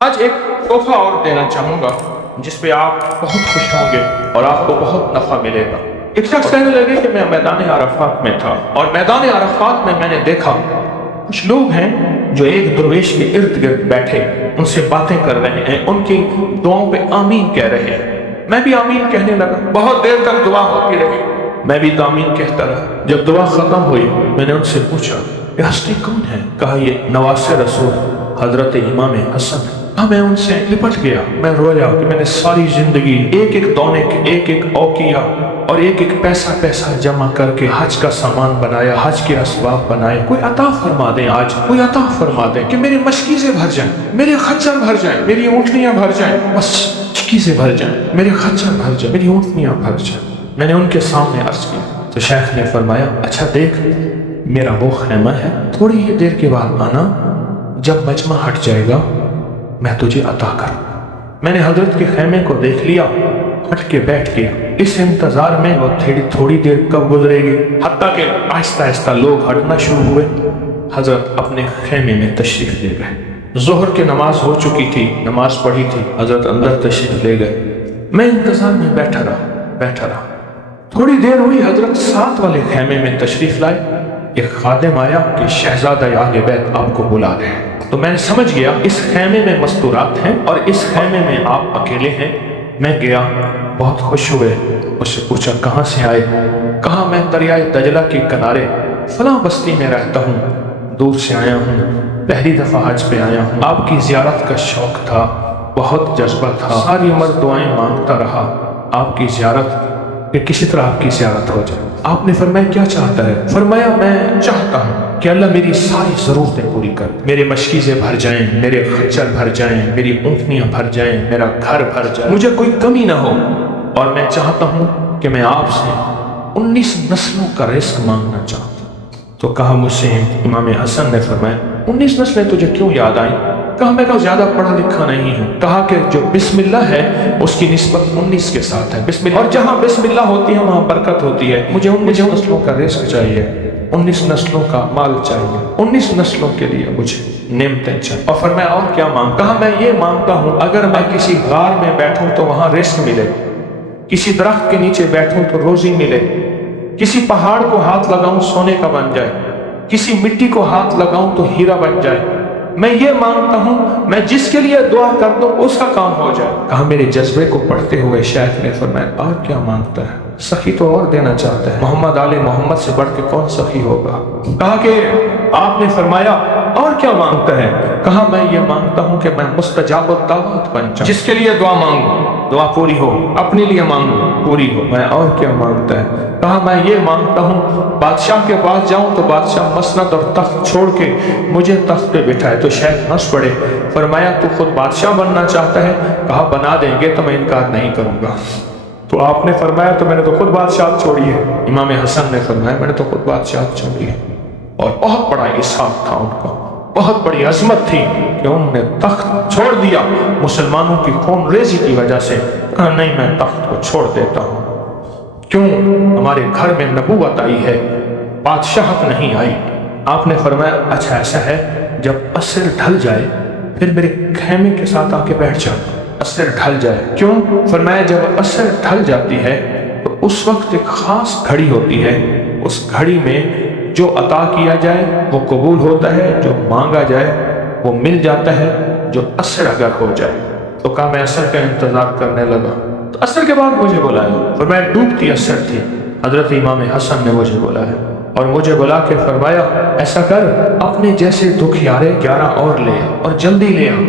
آج ایک تحفہ اور دینا چاہوں گا جس پہ آپ بہت خوش ہوں گے اور آپ کو بہت نفع ملے گا۔ ایک شخص کہنے لگے کہ میں میدان عرفات میں تھا اور میدان عرفات میں نے دیکھا کچھ لوگ ہیں جو ایک درویش کے ارد گرد بیٹھے ان سے باتیں کر رہے ہیں، ان کی دعاؤں پہ آمین کہہ رہے ہیں۔ میں بھی آمین کہنے لگا، بہت دیر تک دعا ہوتی رہی، میں بھی تو آمین کہتا رہا۔ جب دعا ختم ہوئی میں نے ان سے پوچھا یہ ہستی کون ہے؟ کہا یہ نواسِ رسول حضرت امام حسن ہے۔ میں ان سے لپٹ گیا، میں رویا کہ میں نے ساری زندگی ایک ایک دونے کے ایک ایک اوقیہ اور ایک ایک پیسہ جمع کر کے حج کا سامان بنایا، حج کے اسباب بنائے۔ کوئی عطا فرما دیں، آج کوئی عطا فرما دیں کہ میرے مشکیزیں بھر جائیں، میرے خچر بھر جائیں، میری اونٹنیاں بھر جائیں، بس مشکیزیں بھر جائیں، میرے خچر بھر جائیں، میری اونٹنیاں بھر جائیں۔ میں نے ان کے سامنے عرض کیا تو شیخ نے فرمایا اچھا دیکھ میرا وہ خیمہ ہے، تھوڑی ہی دیر کے بعد آنا، جب مجمع ہٹ جائے گا میں تجھے عطا کروں۔ میں نے حضرت کے خیمے کو دیکھ لیا، ہٹ کے بیٹھ گیا، اس انتظار میں وہ تھوڑی دیر کب گزرے گی، حتیٰ کہ آہستہ آہستہ لوگ ہٹنا شروع ہوئے۔ حضرت اپنے خیمے میں تشریف لے گئے۔ ظہر کی نماز ہو چکی تھی، نماز پڑھی تھی، حضرت اندر تشریف لے گئے۔ میں انتظار میں بیٹھا رہا۔ تھوڑی دیر ہوئی، حضرت ساتھ والے خیمے میں تشریف لائے۔ ایک خادم آیا کہ شہزادہ اہل بیت آپ کو بلا رہے ہیں۔ تو میں نے سمجھ گیا اس خیمے میں مستورات ہیں اور اس خیمے میں آپ اکیلے ہیں۔ میں گیا، بہت خوش ہوئے، اس سے پوچھا کہاں سے آئے؟ کہا میں دریائے دجلہ کے کنارے فلاں بستی میں رہتا ہوں، دور سے آیا ہوں، پہلی دفعہ حج پہ آیا ہوں، آپ کی زیارت کا شوق تھا، بہت جذبہ تھا، ساری عمر دعائیں مانگتا رہا آپ کی زیارت کہ کسی طرح آپ کی زیارت ہو جائے۔ آپ نے فرمایا کیا چاہتا ہے؟ فرمایا میں چاہتا ہوں کہ اللہ میری ساری ضرورتیں پوری کر، میرے مشکیزیں بھر جائیں، میرے خچر بھر جائیں، میری اونٹنیاں بھر جائیں، میرا گھر بھر جائے، مجھے کوئی کمی نہ ہو، اور میں چاہتا ہوں کہ میں آپ سے 19 نسلوں کا رزق مانگنا چاہتا ہوں۔ تو کہا مجھ سے امام حسن نے فرمایا 19 نسلیں تجھے کیوں یاد آئیں؟ کہا میں زیادہ پڑھا لکھا نہیں ہوں۔ کہا کہ جو بسم اللہ ہے اس کی نسبت 19 کے ساتھ ہے، بسم اللہ، اور جہاں بسم اللہ ہوتی ہے وہاں برکت ہوتی ہے، مجھے 19 نسلوں کا رزق چاہیے، 19 نسلوں کا مال چاہیے، 19 نسلوں کے لیے مجھے نعمتیں چاہیے۔ اور فرمایا اور کیا مانگتا؟ کہا میں یہ مانگتا ہوں اگر میں کسی غار میں بیٹھوں تو وہاں رزق ملے، کسی درخت کے نیچے بیٹھوں تو روزی ملے، کسی پہاڑ کو ہاتھ لگاؤں سونے کا بن جائے، کسی مٹی کو ہاتھ لگاؤں تو ہیرا بن جائے۔ میں یہ مانگتا ہوں میں جس کے لیے دعا کر دوں اس کا کام ہو جائے۔ کہا میرے جذبے کو پڑھتے ہوئے شیخ نے فرمایا اور کیا مانگتا ہے؟ سخی تو اور دینا چاہتا ہے، محمد آل محمد سے بڑھ کے کون سخی ہوگا؟ کہا کہ آپ نے فرمایا اور کیا مانگتا ہے؟ کہا میں یہ مانگتا ہوں کہ میں مستجاب الدعوات بن جاؤں، جس کے لیے دعا مانگوں دعا پوری ہو، اپنے لیے مانگوں پوری ہو۔ میں اور کیا مانگتا ہے؟ کہا میں یہ مانگتا ہوں بادشاہ کے پاس جاؤں تو بادشاہ مسند اور تخت چھوڑ کے مجھے تخت پہ بٹھائے۔ تو شیخ ہنس پڑے، فرمایا تو خود بادشاہ بننا چاہتا ہے؟ کہا بنا دیں گے تو میں انکار نہیں کروں گا۔ تو آپ نے فرمایا تو میں نے تو خود بادشاہت چھوڑی ہے۔ امام حسن نے فرمایا میں نے تو خود بادشاہت چھوڑی ہے، اور بہت بڑا اسحاق تھا ان کا، بہت بڑی عظمت تھی کہ انہوں نے تخت چھوڑ دیا مسلمانوں کی خون ریزی کی وجہ سے۔ کہا نہیں میں تخت کو چھوڑ دیتا ہوں، کیوں؟ ہمارے گھر میں نبوت آئی ہے، بادشاہت نہیں آئی۔ آپ نے فرمایا اچھا ایسا ہے، جب عصر ڈھل جائے پھر میرے خیمے کے ساتھ آ کے بیٹھ جا۔ عصر ڈھل جائے کیوں؟ فرمایا جب عصر ڈھل جاتی ہے تو اس وقت ایک خاص گھڑی ہوتی ہے، اس گھڑی میں جو عطا کیا جائے وہ قبول ہوتا ہے، جو مانگا جائے وہ مل جاتا ہے، جو عصر اگر ہو جائے۔ تو کہا میں عصر کا انتظار کرنے لگا، تو عصر کے بعد مجھے بلایا، فرمایا ڈوبتی عصر تھی، حضرت امام حسن نے مجھے بلایا اور مجھے بلا کے فرمایا ایسا کر اپنے جیسے دکھیارے 11 اور لے اور جلدی لے آ۔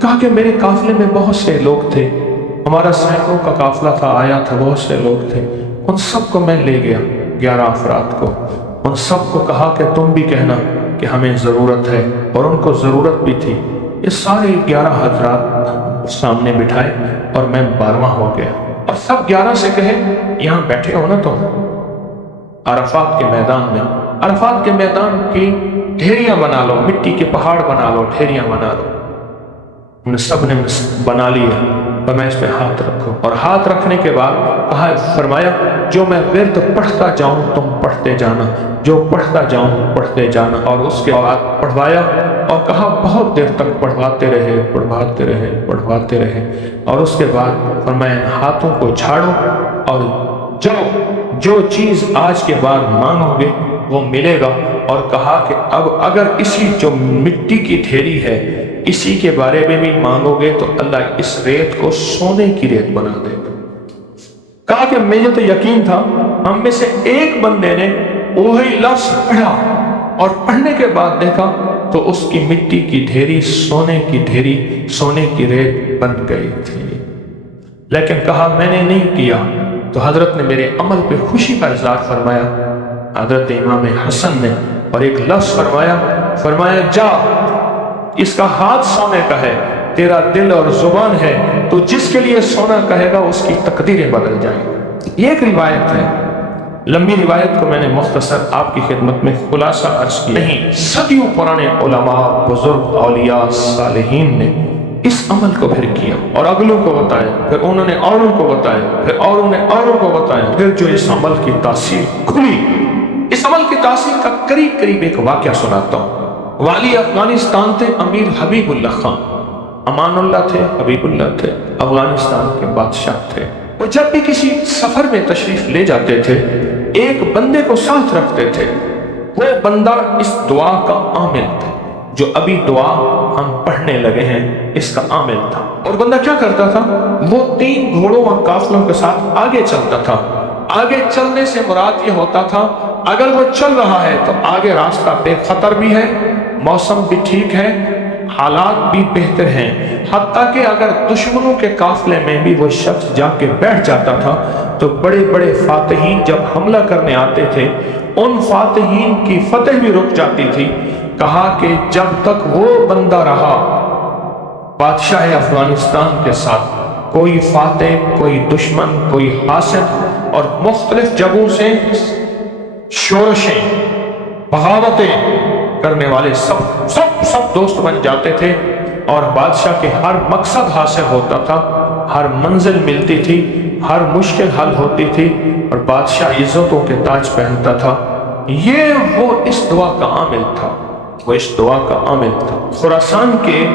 کہا کہ میرے قافلے میں بہت سے لوگ تھے، ہمارا سینکڑوں کا قافلہ تھا، آیا تھا، بہت سے لوگ تھے، ان سب کو میں لے گیا، 11 افراد کو، ان سب کو کہا کہ تم بھی کہنا کہ ہمیں ضرورت ہے، اور ان کو ضرورت بھی تھی۔ یہ سارے 11 حضرات سامنے بٹھائے اور میں 12واں ہو گیا، اور سب 11 سے کہے یہاں بیٹھے ہو نا تم عرفات کے میدان میں، عرفات کے میدان کی ڈھیریاں بنا لو، مٹی کے پہاڑ بنا لو، ڈھیریاں بنا لو۔ ان سب نے بنا لیا، اور میں اس پہ ہاتھ رکھو، اور ہاتھ رکھنے کے بعد کہا فرمایا جو میں ورد پڑھتا جاؤں تم پڑھتے جانا، جو پڑھتا جاؤں پڑھتے جانا، اور اس کے بعد پڑھوایا اور کہا بہت دیر تک پڑھواتے رہے اور اس کے بعد فرمایا ہاتھوں کو جھاڑو اور جو چیز آج کے بعد مانگو گے وہ ملے گا، اور کہا کہ اب اگر اسی جو مٹی کی ڈھیری ہے اسی کے بارے میں بھی مانگو گے تو اللہ اس ریت کو سونے کی ریت بنا دے گا۔ کہا کہ مجھے تو یقین تھا، ہم میں سے ایک بندے نے وہی لفظ پڑھا اور پڑھنے کے بعد دیکھا تو اس کی مٹی کی ڈھیری سونے کی ریت بن گئی تھی، لیکن کہا میں نے نہیں کیا۔ تو حضرت نے میرے عمل پہ خوشی کا اظہار فرمایا، حضرت امام حسن نے، اور ایک لفظ فرمایا جا اس کا ہاتھ سونے کا ہے، تیرا دل اور زبان ہے، تو جس کے لیے سونا کہے گا اس کی تقدیریں بدل جائیں۔ یہ ایک روایت ہے، لمبی روایت کو میں نے مختصر آپ کی خدمت میں خلاصہ عرض کیا نہیں۔ صدیوں پرانے علماء، بزرگ، اولیاء، صالحین نے اس عمل کو پھر کیا اور اگلوں کو بتایا، پھر انہوں نے اوروں کو بتایا، پھر اوروں نے اوروں کو بتایا، پھر جو اس عمل کی تاثیر کھلی، اس عمل کی تاثیر کا قریب ایک واقعہ سناتا ہوں۔ والی افغانستان تھے امیر حبیب اللہ خان، امان اللہ تھے، حبیب اللہ تھے، افغانستان کے بادشاہ تھے۔ وہ جب بھی کسی سفر میں تشریف لے جاتے تھے ایک بندے کو ساتھ رکھتے تھے، وہ بندہ اس دعا کا عامل تھا، جو ابھی دعا ہم پڑھنے لگے ہیں اس کا عامل تھا۔ اور بندہ کیا کرتا تھا، وہ 3 گھوڑوں اور قافلوں کے ساتھ آگے چلتا تھا۔ آگے چلنے سے مراد یہ ہوتا تھا اگر وہ چل رہا ہے تو آگے راستہ بے خطر بھی ہے، موسم بھی ٹھیک ہے، حالات بھی بہتر ہیں، حتیٰ کہ اگر دشمنوں کے قافلے میں بھی وہ شخص جا کے بیٹھ جاتا تھا تو بڑے بڑے فاتحین جب حملہ کرنے آتے تھے ان فاتحین کی فتح بھی رک جاتی تھی۔ کہا کہ جب تک وہ بندہ رہا بادشاہ افغانستان کے ساتھ، کوئی فاتح، کوئی دشمن، کوئی حاسد اور مختلف جگہوں سے شورشیں، بغاوتیں کرنے والے سب دوست بن جاتے تھے، اور بادشاہ کے ہر مقصد حاصل ہوتا تھا، ہر منزل ملتی تھی، ہر مشکل حل ہوتی تھی، اور بادشاہ عزتوں کے تاج پہنتا تھا۔ یہ وہ اس دعا کا عامل تھا، وہ اس دعا کا عامل تھا۔ خراسان کے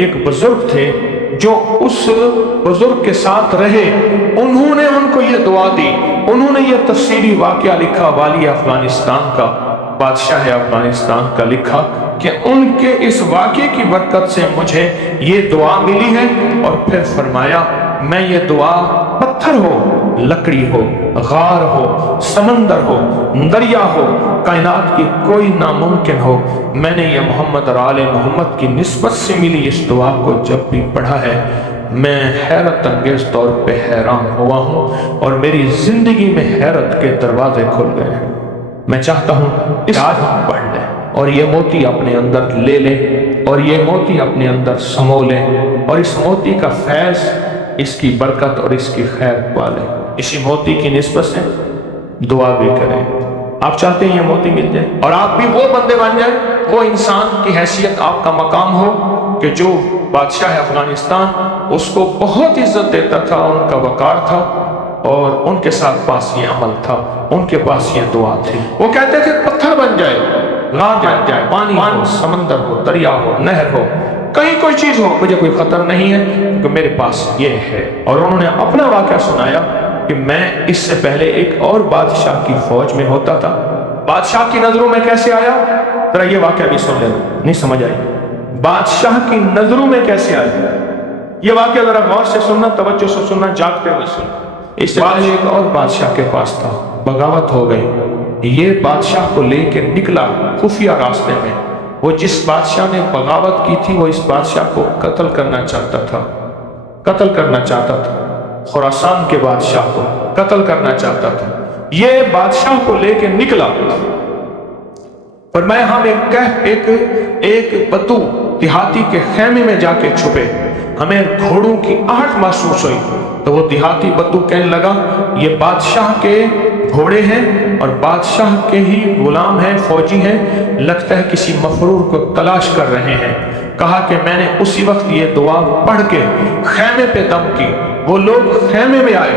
ایک بزرگ تھے جو اس بزرگ کے ساتھ رہے، انہوں نے ان کو یہ دعا دی، انہوں نے یہ تفصیلی واقعہ لکھا، والی افغانستان کا، بادشاہ افغانستان کا لکھا کہ ان کے اس واقعے کی برکت سے مجھے یہ دعا ملی ہے، اور پھر فرمایا میں یہ دعا پتھر ہو، لکڑی ہو، غار ہو، سمندر ہو، دریا ہو، کائنات کی کوئی ناممکن ہو، میں نے یہ محمد اور آل محمد کی نسبت سے ملی اس دعا کو جب بھی پڑھا ہے میں حیرت انگیز طور پہ حیران ہوا ہوں، اور میری زندگی میں حیرت کے دروازے کھل گئے ہیں۔ میں چاہتا ہوں اس آج ہم پڑھ لیں اور یہ موتی اپنے اندر لے لیں، اور یہ موتی اپنے اندر سمو لیں، اور اس موتی کا فیض، اس کی برکت اور اس کی خیر پالیں۔ اسی موتی کی نسبت سے دعا بھی کریں۔ آپ چاہتے ہیں یہ موتی مل جائے اور آپ بھی وہ بندے بن جائیں، وہ انسان کی حیثیت آپ کا مقام ہو کہ جو بادشاہ افغانستان اس کو بہت عزت دیتا تھا، ان کا وقار تھا، اور ان کے ساتھ پاس یہ عمل تھا، ان کے پاس یہ دعا تھی۔ وہ کہتے تھے پتھر بن جائے، غار بن جائے، پانی ہو، سمندر ہو، دریا ہو، نہر ہو، کہیں کوئی چیز ہو، مجھے کوئی خطر نہیں ہے کیونکہ میرے پاس یہ ہے۔ اور انہوں نے اپنا واقعہ سنایا کہ میں اس سے پہلے ایک اور بادشاہ کی فوج میں ہوتا تھا، بادشاہ کی نظروں میں کیسے آیا، ذرا یہ واقعہ بھی سن لینا، نہیں سمجھ آئی، بادشاہ کی نظروں میں کیسے آیا، یہ واقعہ ذرا غور سے سننا، توجہ سے سننا، جاگتے ہوئے سننا۔ اس سے پہلے ایک اور بادشاہ کے پاس تھا، بغاوت ہو گئی، یہ بادشاہ کو لے کے نکلا خفیہ راستے میں، وہ جس بادشاہ نے بغاوت کی تھی وہ اس بادشاہ کو قتل کرنا چاہتا تھا، خراسان کے بادشاہ کو قتل کرنا چاہتا تھا۔ یہ بادشاہ کو لے کے نکلا، فرمایا ہم ایک بدو دیہاتی کے خیمے میں جا کے چھپے، ہمیں گھوڑوں کی آہٹ محسوس ہوئی، تو وہ دیہاتی بدو کہنے لگا یہ بادشاہ کے گھوڑے ہیں اور بادشاہ کے ہی غلام ہیں، فوجی ہیں، لگتا ہے کسی مفرور کو تلاش کر رہے ہیں۔ کہا کہ میں نے اسی وقت یہ دعا پڑھ کے خیمے پہ دم کی، وہ لوگ خیمے میں آئے،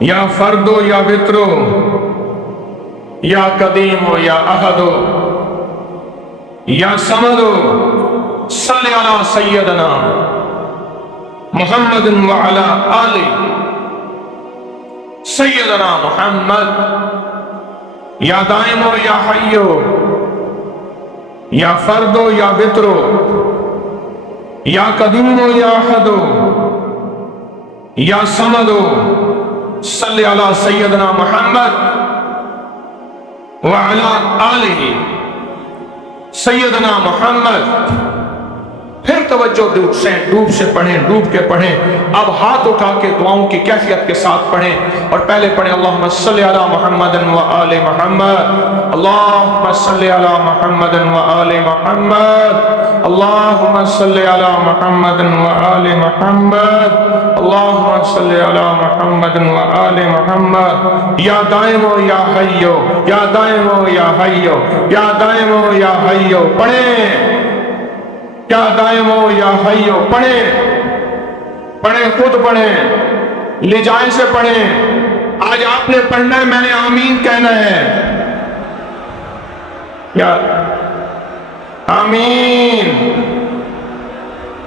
یا فردو یا وطرو یا قدیمو یا احدو یا سمدو صلی علی سیدنا محمد وعلی آل سیدنا محمد یا دائمو یا حیو یا فردو یا وطرو یا قدیمو یا احدو یا سمدو صلی علی سیدنا محمد وعلی آلہ سیدنا محمد. پھر توجہ ڈوب سے پڑھیں، ڈوب کے پڑھیں. اب ہاتھ اٹھا کے دعاؤں کی کیفیت کے ساتھ پڑھیں، اور پہلے پڑھیں اللہم صلی علی محمد و آل محمد، اللہم صلی علی محمد و آل محمد، اللہم صلی علی محمد و آل محمد، اللہم صلی علی محمد و آل محمد. یا دائم یا حیو، یا دائم یا حیو، یا دائم یا حیو. پڑھیں یا دائم یا حیو. پڑھیں خود پڑھیں، لجائے سے پڑھیں. آج آپ نے پڑھنا ہے، میں نے آمین کہنا ہے. یا آمین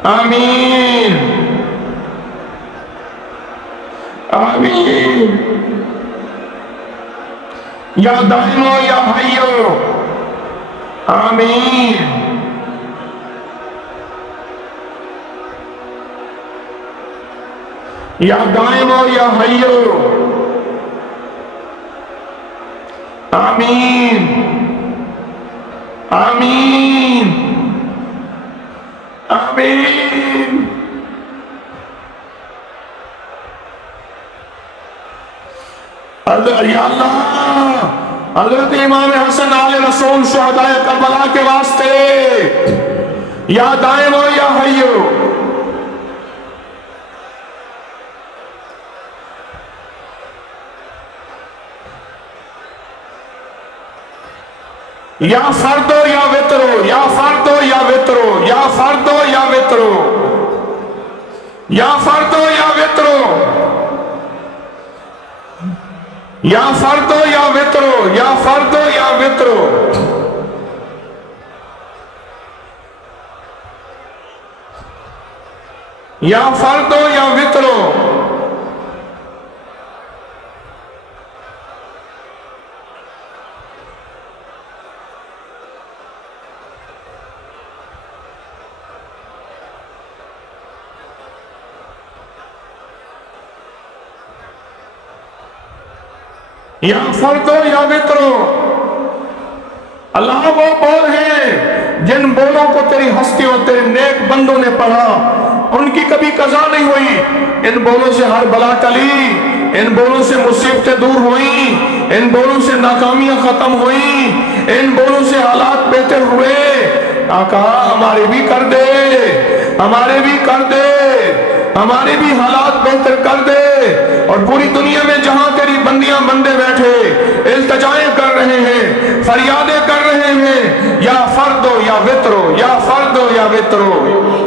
آمین آمین. یا دائم یا حیو آمین. یا دائم یا حیو آمین آمین آمین. یا اللہ، حضرت امام حسن آل رسول شہدائے کربلا کے واسطے یا دائم یا حیو. یا فردو یا وطرو، یا فردو یا وطرو، یا فردو یا وطرو، یا فردو یا وطرو، یا فردو یا وطرو، یا فردو یا وطرو. یا فردو یا وطرو. یا فردو یا وطرو. اللہ وہ بول ہیں جن بولوں کو تیری ہستیوں تیرے نیک بندوں نے پڑھا، ان کی کبھی قضا نہیں ہوئی. ان بولوں سے ہر بلا ٹلی، ان بولوں سے مصیبتیں دور ہوئیں، ان بولوں سے ناکامیاں ختم ہوئیں، ان بولوں سے حالات بہتر ہوئے. آقا ہمارے بھی کر دے، ہمارے بھی کر دے، ہمارے بھی حالات بہتر کر دے. اور پوری دنیا میں جہاں تیری بندیاں بندے بیٹھے التجائیں کر رہے ہیں، فریادیں کر رہے ہیں، یا فردو یا وطرو، یا فردو یا وطرو.